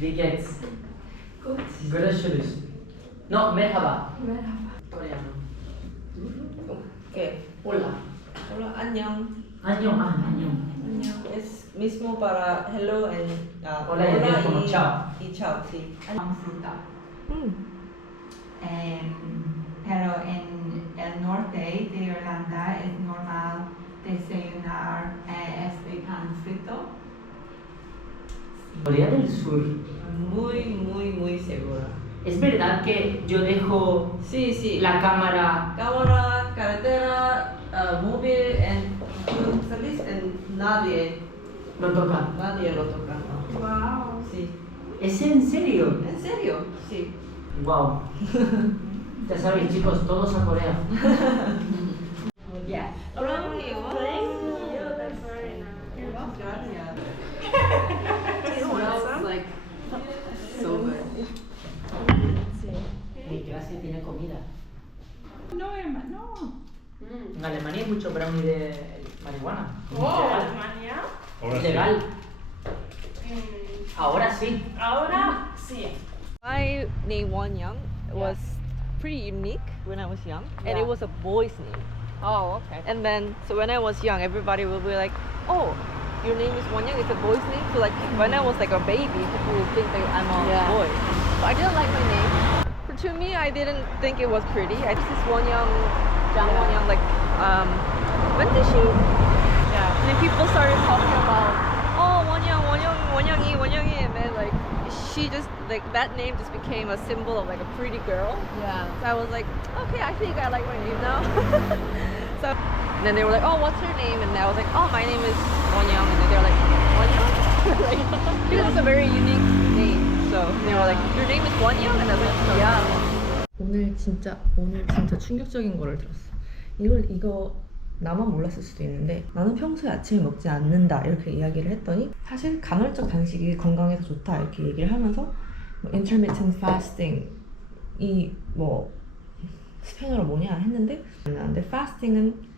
Wie geht's? Gut. Görüşürüz. No, merhaba. Coreano. ¿Qué? Hola. Hola, 안녕. Año, año. An녕. Es mismo para hello and Hola y adiós como chao. y chao, sí. Con fruta. Mm. Pero en el norte de Irlanda es normal desayunar este pan frito. Corea del Sur. Muy segura. Es verdad que yo dejo Sí, sí. la cámara. Cámara, carretera, móvil, and tú salís and nadie Lo toca. lo toca. ¿No? Wow. Sí. ¿Es en serio? ¿En serio? Sí. Wow. Ya sabéis, chicos, todos a Corea. Yeah. Hola, smells like so good. Mi clase tiene comida. No, hermano, no. En Alemania hay mucho brownie de marihuana. Oh, Ilegal. Alemania. Ilegal. Ahora sí. Ahora sí. My name Won Young was pretty unique when I was young, and it was a boy's name. Oh, okay. And then, so when I was young, everybody will be like, "Oh, your name is Won Young. It's a boy's name." So like when I was like a baby, people would think that I'm a boy. So I didn't like my name. But to me, I didn't think it was pretty. I just this Won Young, Jang Won Young. Like, when did she? Yeah. And then people started talking about, "Oh, Won Young, Won Young, Won Youngie, Won Youngie," and then like she just like that name just became a symbol of like a pretty girl. Yeah. So I was like, okay, I think I like my name now. So and then they were like, oh, what's your name? And I was like, oh, my name is Won Young. And then they were like, Won Young? Like, because it's a very unique name. So they were like, your name is Won Young? And I was like, yeah. 오늘 진짜 충격적인 거를 들었어. 이거 나만 몰랐을 수도 있는데 나는 평소에 아침에 먹지 않는다 이렇게 이야기를 했더니 사실 간헐적 단식이 건강에 더 좋다 이렇게 얘기를 하면서 뭐 intermittent fasting 이 뭐 스페인어로 뭐냐 했는데 근데 fasting은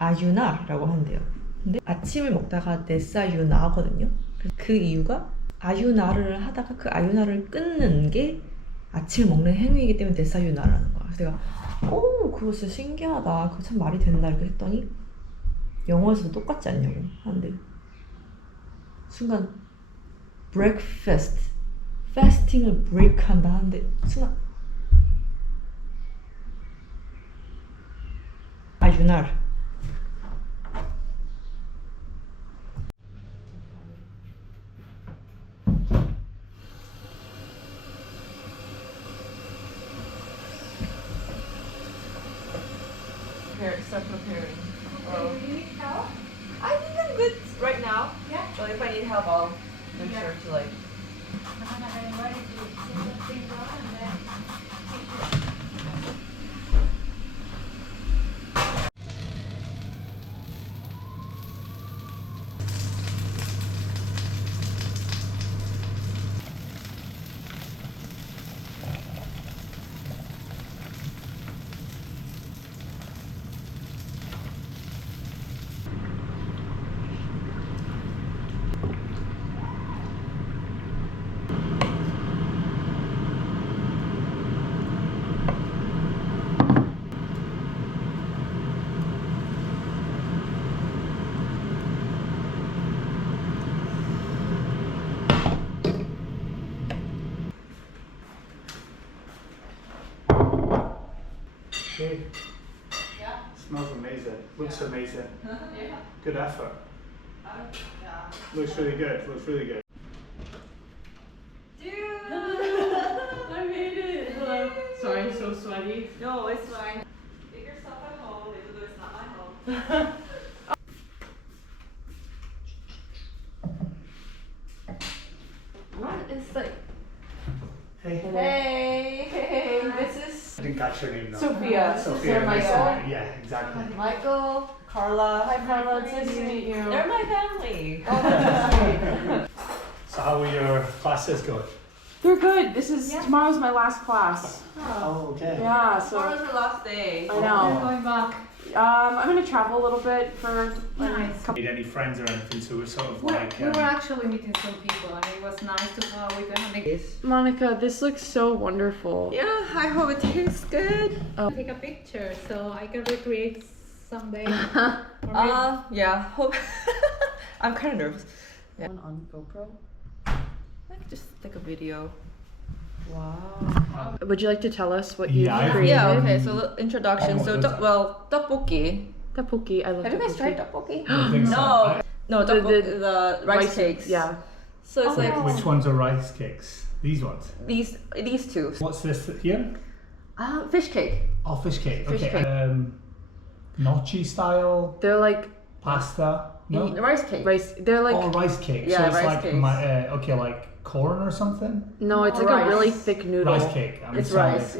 ayunar라고 한대요. 근데 아침을 먹다가 desayunar거든요. 그 이유가 ayunar을 하다가 그 ayunar을 끊는 게 아침을 먹는 행위이기 때문에 desayunar라는 거야. 그래서 내가 오 그거 진짜 신기하다. 그거 참 말이 된다 이렇게 했더니 영어에서도 똑같지 않냐고 하는데 순간 breakfast fasting을 break 한다 하는데 순간 ayunar start preparing. Do you need help? I think I'm good right now. Yeah. But if I need help, I'll make Yeah. sure to like. I'm gonna get ready to see the things on and then Hey, yeah. smells amazing. Looks amazing. Yeah. Good effort. Yeah. Looks really good. Looks really good. Dude. I made it. Hello. Sorry, I'm so sweaty. No, it's fine. Make yourself at home, even though it's not my home. What is like? Hey. Hey, this is I didn't catch your name though. Sophia. Sophia. Nice to Michael. meet you. Yeah, exactly. Michael, Carla. Hi, Carla. It's nice to meet you. They're my family. Oh, that's great. So how were your classes going? They're good. This is tomorrow's my last class. Oh, okay. Yeah, so Tomorrow's the last day. I know. Going back. I'm gonna travel a little bit for Nice. Made any friends or anything, so we're sort of We like. were actually meeting some people, and it was nice to go out with them. Monica, this looks so wonderful. Yeah, I hope it tastes good. Take a picture so I can recreate someday. Yeah, hope. I'm kind of nervous. Yeah. On GoPro? Like just like a video. Wow. Would you like to tell us what you Yeah, created? Yeah, okay, so the introduction. Oh, So, that's- tteokbokki. Tteokbokki, I love Have you guys tteokbokki. tried tteokbokki? I don't think so. No. No, The- tteokbokki, the rice cakes. Yeah. So it's like Which ones are rice cakes? These ones. these two. What's this here? Fish cake. Oh, fish cake. Fish Okay. cake. Gnocchi style They're like pasta. No. Rice cake. rice. They're like Oh, rice cake. Yeah, so it's rice like cakes. okay, like corn or something. no, it's like Rice. a really thick noodle. Rice cake. I'm It's sorry. rice.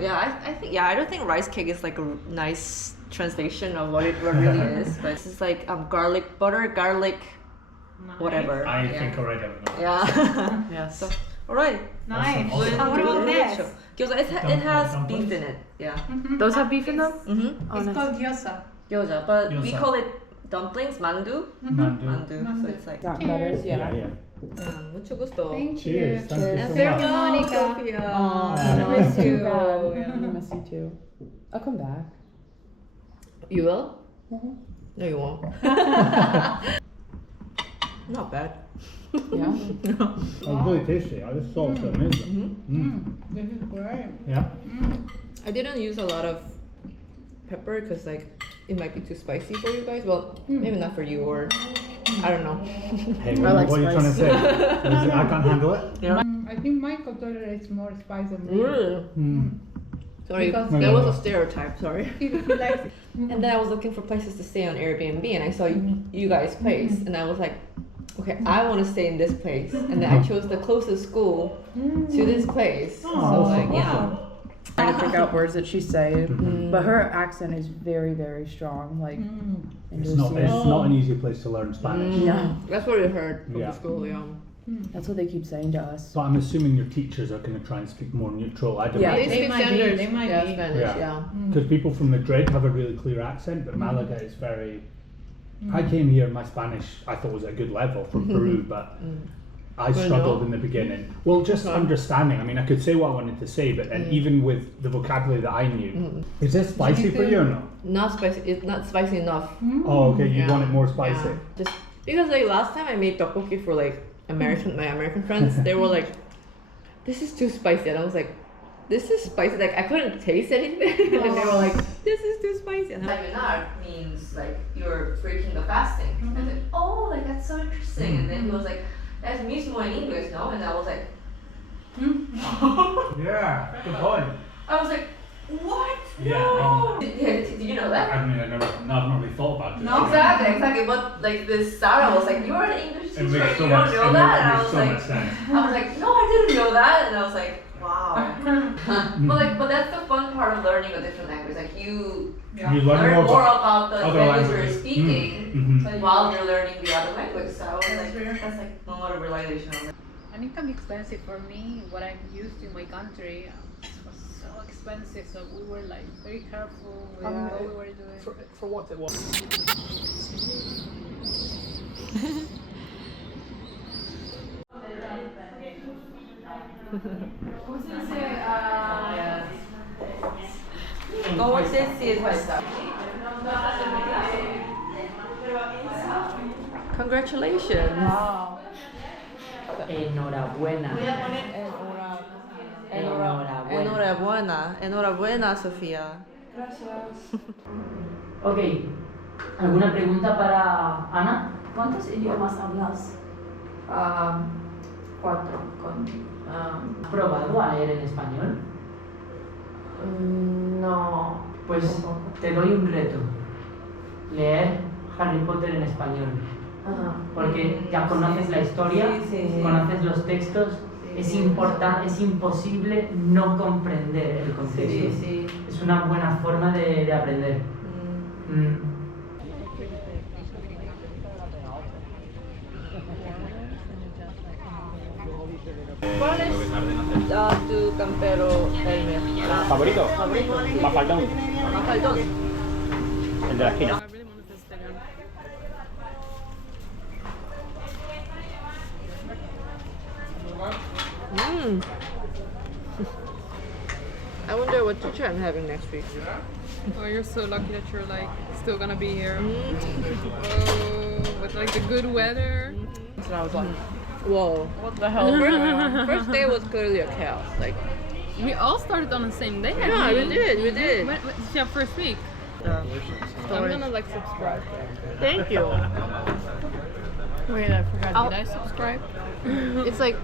Yeah, I think I don't think rice cake is like a nice translation of what it really is, but it's like garlic butter, garlic, whatever. I yeah. think already. I know. Yeah. Yes. So, all right. Nice. Awesome. And what about this? Gyoza. It has beef in it. Yeah. Those have beef in them? Mm-hmm. Oh, It's nice. called gyoza. Gyoza, but we Gyoza. call it dumplings, mandu. Mandu. Mandu. So it's like. Got butters, yeah. Mucho gusto. Thank Cheers. you. Thank you so And Very much. good. Monica. Sophia. I miss you. I miss you too. I'll come back. You will? Mhm. No, you won't. Not bad. Yeah. Oh, really tasty. This sauce is amazing. This is great. Yeah. I didn't use a lot of pepper because like it might be too spicy for you guys. Well, maybe not for you or I don't know. Hey, I like what are you trying to say? I can't handle it. I think Michael tolerates more spice than me. Really? Sorry, Because that was a stereotype. Sorry. He likes it. And then I was looking for places to stay on Airbnb, and I saw you guys' place, and I was like, okay, I want to stay in this place, and then I chose the closest school to this place. So like, yeah. Trying to figure out words that she's saying, but her accent is very, very strong. Like, It's not an easy place to learn Spanish. No, That's what I heard from Yeah. the school. Yeah. that's what they keep saying to us. So I'm assuming your teachers are going to try and speak more neutral. I don't Yeah. know. They speak might be, Spanish. they might yeah, be. Spanish. Yeah. Yeah. Because people from Madrid have a really clear accent, but Malaga is very. I came here, my Spanish I thought was at a good level from Peru, but I struggled in the beginning. Well, just understanding. I mean, I could say what I wanted to say, but then even with the vocabulary that I knew, is this spicy for you or no? Not spicy. It's not spicy enough. Oh, okay. You Yeah. want it more spicy. Yeah. Just because like last time I made tteokbokki for like my American friends, they were like, "This is too spicy," and I was like, "This is spicy." Like I couldn't taste anything, and they were like, "This is too spicy." And ayunar means like you're breaking the fasting. And I was like, "Oh, like that's so interesting." And then he was like, "That's mismo in English, no?" And I was like, Yeah, good point. I was like, "What? Yeah, No!" Did you know that? I mean, I've not really thought about it. No, exactly. But like this Sarah was like, "You're an English It teacher, makes so you don't much, know it that?" And I makes was so like, much sense. I was like, "No, I didn't know that." And I was like, "Wow." but that's the fun part of learning a different language. Like you You learn more about the other language you're languages. speaking Mhm. while you're learning the other language. So I was That's like, true. that's like a lot of realization of it. And it can be expensive for me. What I'm used to in my country it was so expensive. So we were like very careful with what we were doing. For what it was. ¿Cómo te sientes? Congratulations. Enhorabuena. Enhorabuena. Enhorabuena, Sofía. Ok. ¿Alguna pregunta para Ana? ¿Cuántos idiomas hablas? 4 con... ¿Has probado a leer en español? no. Pues te doy un reto. Leer Harry Potter en español. Ajá. Porque ya conoces la historia, Sí. conoces los textos. Es imposible no comprender el contexto. Sí. Es una buena forma de aprender. ¿Cuál es tu campero, Elmer? ¿Favorito? Mafaldón. Mafaldón. el de la esquina. I really wanted this again. Mmm. I wonder what teacher I'm having next week. Oh, you're so lucky that you're like still gonna be here. Mm. Oh, with like the good weather. So I was like, whoa, what the hell? First day was clearly a chaos. Like, We all started on the same day. I yeah, we think. did, we did. When, yeah, first week. I'm gonna like subscribe. Thank you. Wait, I forgot. Did I subscribe? It's like,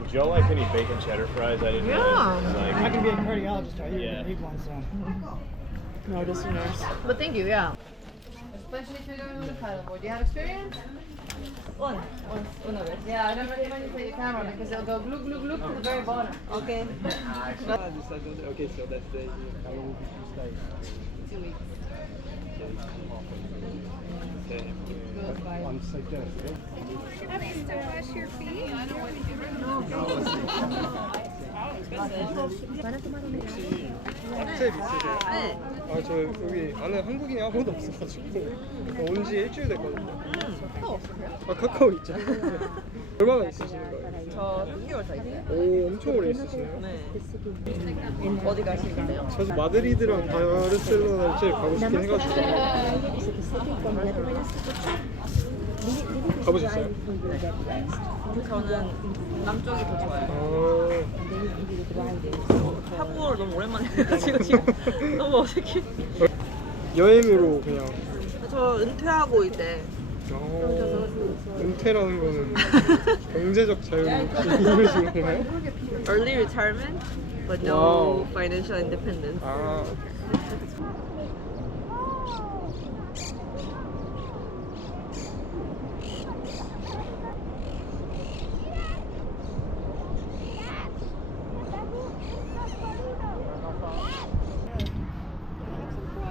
Would y'all like any bacon cheddar fries? I didn't know. yeah. I can be a cardiologist. I Yeah. need one, so. No, just a nurse. But thank you, yeah. Especially if you're going with a paddleboard. Do you have experience? One of it. Yeah, I don't recommend you take the camera because it'll go glue, glue, glue to the very bottom. Okay. Okay, so that's the. How long will you stay? 2 weeks. Okay. Goes by. I'm so jealous. 확실히 비슷해요. 아, 저 여기 아는 한국인이 아무도 없어가지고 온 지 일주일 됐거든요. 아, 카카오 있죠? 얼마나 있으시는 거예요? 저 3개월 차 있어요. 오, 엄청 오래 있으시네요. 네. 어디 가시는데요? 저 마드리드랑 바르셀로나를 제일 가고 싶긴 해가지고. 가보셨어요? 저는 남쪽이 더 좋아요. 한국어를 너무 오랜만에 해가지고 지금 너무 어색해. 여행으로 그냥. 저 은퇴하고 이제 은퇴라는 거는 경제적 자유를 이루신 건가요? early retirement, but no Wow. financial independence. 아,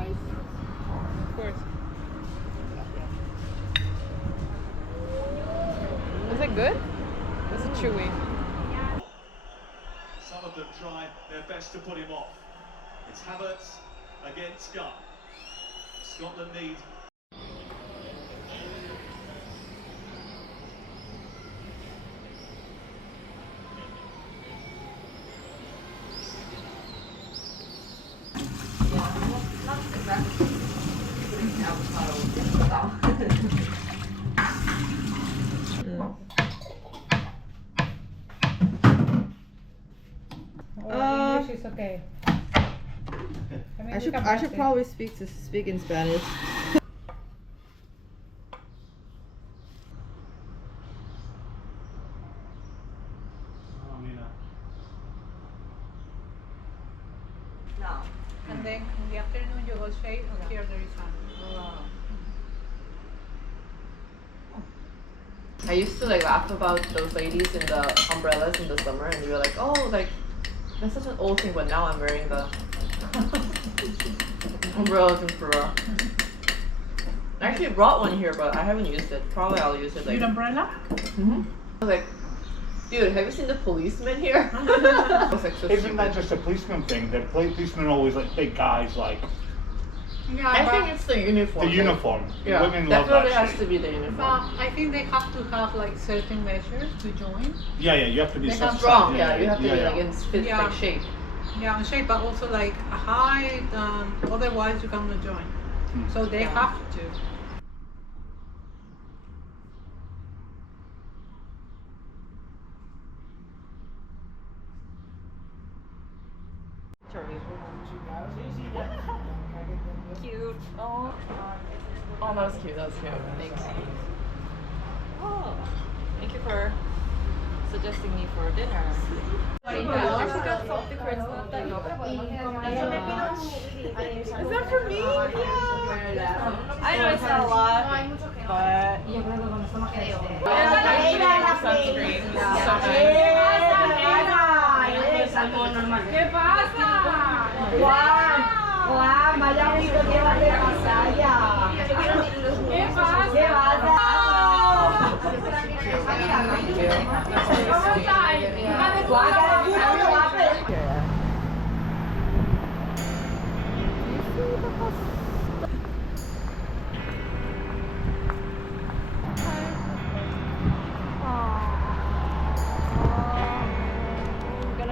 Of course. Is it good? Is it chewy? Some of them try their best to put him off. It's Havertz against Scott. Scotland need. English is okay. I should probably speak in Spanish. No. And then in the afternoon you go straight here there is sun. I used to like laugh about those ladies in the umbrellas in the summer, and we were like, oh, like that's such an old thing. But now I'm wearing the umbrellas in Peru. I actually brought one here, but I haven't used it. Probably I'll use it like. Your umbrella? I was like, dude, have you seen the policeman here? I was like, so Isn't stupid. that just a policeman thing? The policemen are always like big guys, like Yeah, I think it's the uniform. the uniform. Yeah, Women love definitely that has shit. to be the uniform. but I think they have to have like certain measures to join. Yeah, you have to be They so have Strong, yeah, you have to be yeah. like in fit Yeah. like shape. Yeah, in shape, but also like height. Otherwise, you cannot join. So they have to. Cute. Oh, that was cute. That was cute. Thanks. Oh, thank you for suggesting me for dinner. Is that for me? Yeah. I know it's not a lot, but ¿Qué pasa? Juan, vaya rico, llévate pantalla. ¿Qué pasa? ¿Cómo estás?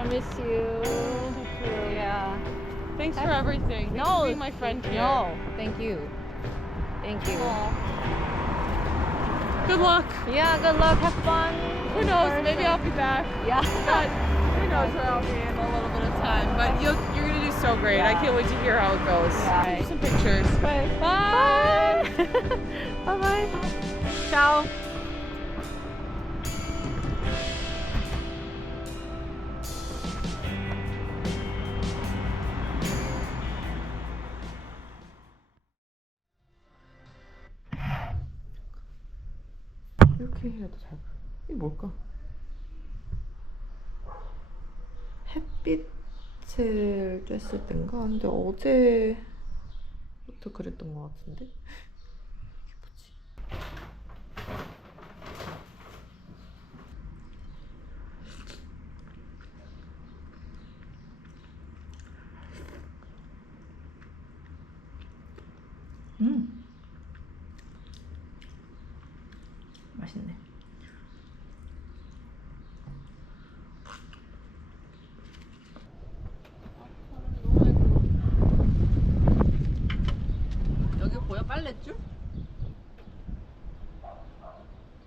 miss you. Yeah. Thanks for everything. Thanks No, for being my friend here. No, thank you. Thank you. Good luck. Yeah, good luck. Have fun. Who knows? Maybe I'll be back. Yeah. But who knows where I'll be in a little bit of time. But you're gonna do so great. I can't wait to hear how it goes. Yeah. Some pictures. Bye. Bye. Bye bye. Ciao. 이렇게 해도 잘. 이게 뭘까? 햇빛을 쬐을 땐가? 근데 어제부터 그랬던 것 같은데? 이게 뭐지? 맛있네. 여기 보여? 빨랫줄?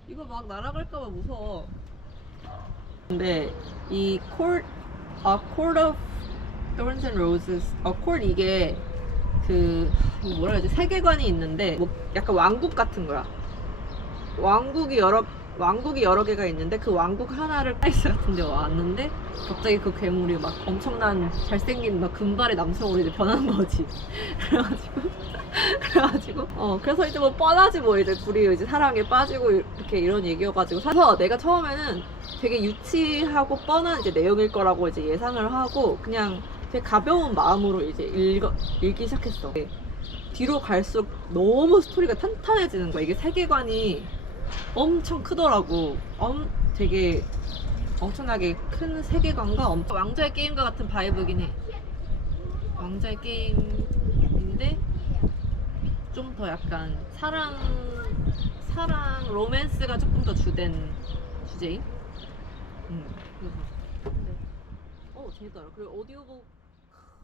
이거 막 날아갈까봐 무서워. 근데 이 Court of Thorns and Roses, Court 이게 이거 뭐라 해야 되지? 세계관이 있는데 뭐 약간 왕국 같은 거야. 왕국이 여러 개가 있는데 그 왕국 하나를 파이스 같은 데 왔는데 갑자기 그 괴물이 막 엄청난 잘생긴 막 금발의 남성으로 이제 변하는 거지. 그래가지고 그래서 이제 뭐 뻔하지 뭐 이제 둘이 이제 사랑에 빠지고 이렇게 이런 얘기여가지고 사서 내가 처음에는 되게 유치하고 뻔한 이제 내용일 거라고 이제 예상을 하고 그냥 되게 가벼운 마음으로 이제 읽기 시작했어. 뒤로 갈수록 너무 스토리가 탄탄해지는 거야. 이게 세계관이 엄청 크더라고. 되게 엄청나게 큰 세계관과 왕좌의 게임과 같은 바이브긴 해. 왕좌의 게임인데 좀 더 약간 사랑 로맨스가 조금 더 주된 주제인. 그래서 근데 재밌더라. 그리고 오디오북